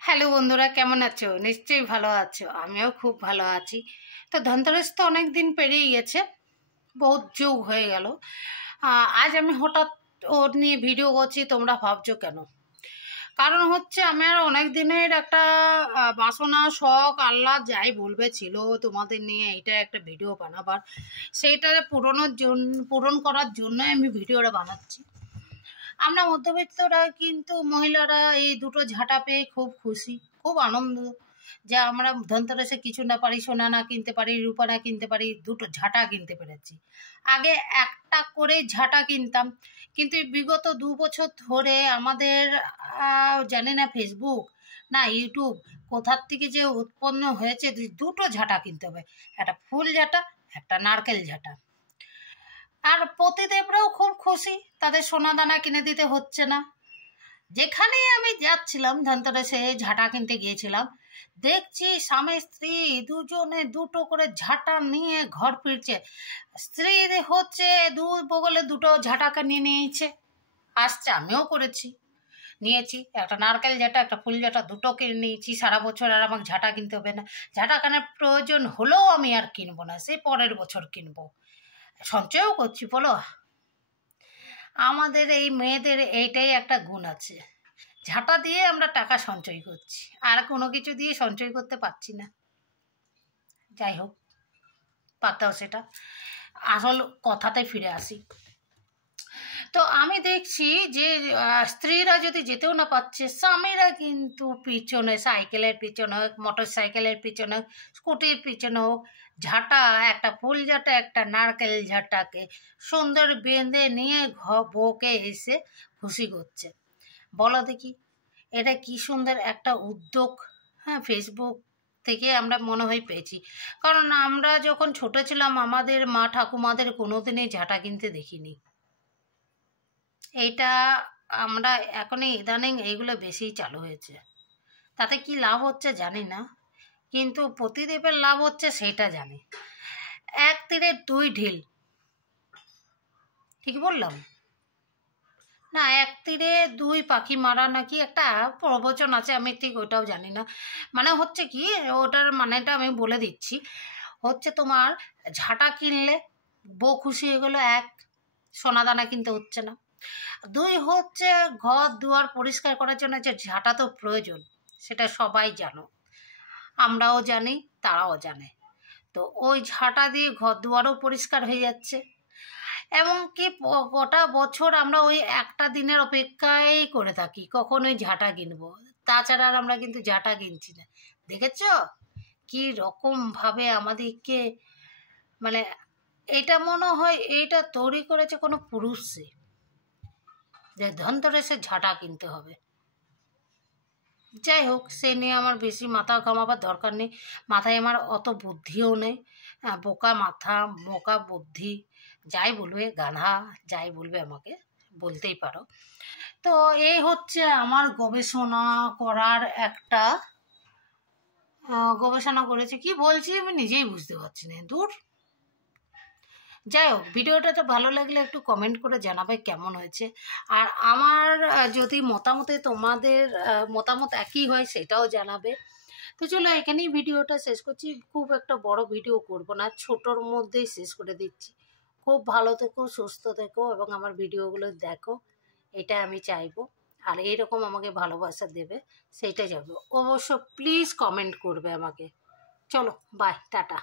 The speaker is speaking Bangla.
হ্যালো বন্ধুরা, কেমন আছো? নিশ্চয়ই ভালো আছো। আমিও খুব ভালো আছি। তো ধনতেরাস তো অনেক দিন পেরিয়ে গেছে, বহুত যুগ হয়ে গেল। আজ আমি হঠাৎ ওর নিয়ে ভিডিও করছি, তোমরা ভাবছো কেন? কারণ হচ্ছে আমার অনেক দিনের একটা বাসনা, শখ, আল্লাহ যাই বলবে ছিল তোমাদের নিয়ে এইটা একটা ভিডিও বানাবার, সেইটা পূরণ করার জন্যই আমি ভিডিওটা বানাচ্ছি। আমরা মধ্যবিত্তরা কিন্তু মহিলারা এই দুটো ঝাঁটা পেয়ে খুব খুশি, খুব আনন্দ যে আমরা ধনতেরাসে কিছু না পারি, সোনা না কিনতে পারি, রূপা না কিনতে পারি, দুটো ঝাঁটা কিনতে পেরেছি। আগে একটা করে ঝাঁটা কিনতাম, কিন্তু এই বিগত 2 বছর ধরে আমাদের জানি না ফেসবুক না ইউটিউব কোথার থেকে যে উৎপন্ন হয়েছে দুটো ঝাঁটা কিনতে হবে, একটা ফুল ঝাঁটা, একটা নারকেল ঝাঁটা। আর পতিদেবরাও খুব খুশি, তাদের সোনা দানা কিনে দিতে হচ্ছে না। যেখানে আমি যাচ্ছিলাম ধনতেরাসে ঝাঁটা কিনতে গিয়েছিলাম, দেখছি স্বামী স্ত্রী দুজনে দুটো করে ঝাঁটা নিয়ে ঘর ফিরছে। স্ত্রী হচ্ছে দু বগলে দুটো ঝাঁটাকে নিয়ে নিয়েছে, আসছে। আমিও করেছি, নিয়েছি একটা নারকেল ঝাঁটা, একটা ফুল ঝাঁটা, দুটো কিনে নিয়েছি। সারা বছর আর আমাকে ঝাঁটা কিনতে হবে না। ঝাঁটা কেনার প্রয়োজন হলেও আমি আর কিনবো না, সে পরের বছর কিনবো। সঞ্চয়ও করছি বলো। আমাদের এই মেয়েদের এইটাই একটা গুণ আছে, ঝাঁটা দিয়ে আমরা টাকা সঞ্চয় করছি, আর কোনো কিছু দিয়ে সঞ্চয় করতে পারছি না। যাই হোক, পাতাও সেটা, আসল কথাতে ফিরে আসি। তো আমি দেখছি যে স্ত্রীরা যদি যেতেও না পাচ্ছে, স্বামীরা কিন্তু পিছনে সাইকেলের পিছনে হোক, মোটর সাইকেলের পিছনে হোক, স্কুটির পিছনে হোক, ঝাঁটা, একটা ফুল ঝাঁটা, একটা নারকেল ঝাঁটাকে সুন্দর বেঁধে নিয়ে বউকে এসে খুশি করছে। বলো দেখি, এটা কি সুন্দর একটা উদ্যোগ। হ্যাঁ, ফেসবুক থেকে আমরা মনে হয় পেয়েছি, কারণ আমরা যখন ছোট ছিলাম আমাদের মা ঠাকুমাদের কোনোদিনই ঝাঁটা কিনতে দেখিনি। এইটা আমরা এখন ইদানিং এইগুলো বেশি চালু হয়েছে। তাতে কি লাভ হচ্ছে জানি না, কিন্তু পতিদেবের লাভ হচ্ছে সেটা জানি। এক তীরে দুই ঢিল, ঠিক বললাম না? এক তীরে দুই পাখি মারা নাকি একটা প্রবচন আছে, আমি ঠিক ওটাও জানি না। মানে হচ্ছে কি, ওটার মানেটা আমি বলে দিচ্ছি। হচ্ছে তোমার ঝাঁটা কিনলে বউ খুশি হয়ে গেলো, এক, সোনা দানা কিনতে হচ্ছে না। দুই হচ্ছে ঘর দুয়ার পরিষ্কার করার জন্য যে ঝাঁটা তো প্রয়োজন, সেটা সবাই জানো, আমরাও জানি, তারাও জানে। তো ওই ঝাঁটা দিয়ে ঘর দুয়ারও পরিষ্কার হয়ে যাচ্ছে, এবং কি গোটা বছর আমরা ওই একটা দিনের অপেক্ষাই করে থাকি কখন ওই ঝাঁটা কিনবো। তাছাড়া আর আমরা কিন্তু ঝাঁটা কিনছি না। দেখেছ কি রকম ভাবে আমাদেরকে, মানে এটা মনে হয় এইটা তৈরি করেছে কোনো পুরুষে, যে ধনতেরাসে ঝাঁটা কিনতে হবে। যাই হোক, সে নিয়ে আমার বেশি মাথা ঘামাবার দরকার নেই, মাথায় আমার অত বুদ্ধিও নেই। বোকা মাথা, বোকা বুদ্ধি, যাই বলবে গাধা, যাই বলবে আমাকে বলতেই পারো। তো এই হচ্ছে আমার গবেষণা করার একটা গবেষণা করেছি, কি বলছি আমি নিজেই বুঝতে পারছি না, দূর। যাই হোক, ভিডিওটা তো ভালো লাগলে একটু কমেন্ট করে জানাবে কেমন হয়েছে। আর আমার যদি মতামতে তোমাদের মতামত একই হয় সেটাও জানাবে। তো চলো, এখানেই ভিডিওটা শেষ করছি। খুব একটা বড় ভিডিও করব না, ছোটোর মধ্যেই শেষ করে দিচ্ছি। খুব ভালো থেকো, সুস্থ থেকো, এবং আমার ভিডিওগুলো দেখো, এটা আমি চাইবো। আর এইরকম আমাকে ভালোবাসা দেবে, সেইটা যাবে। অবশ্য প্লিজ কমেন্ট করবে আমাকে। চলো, বাই, টাটা।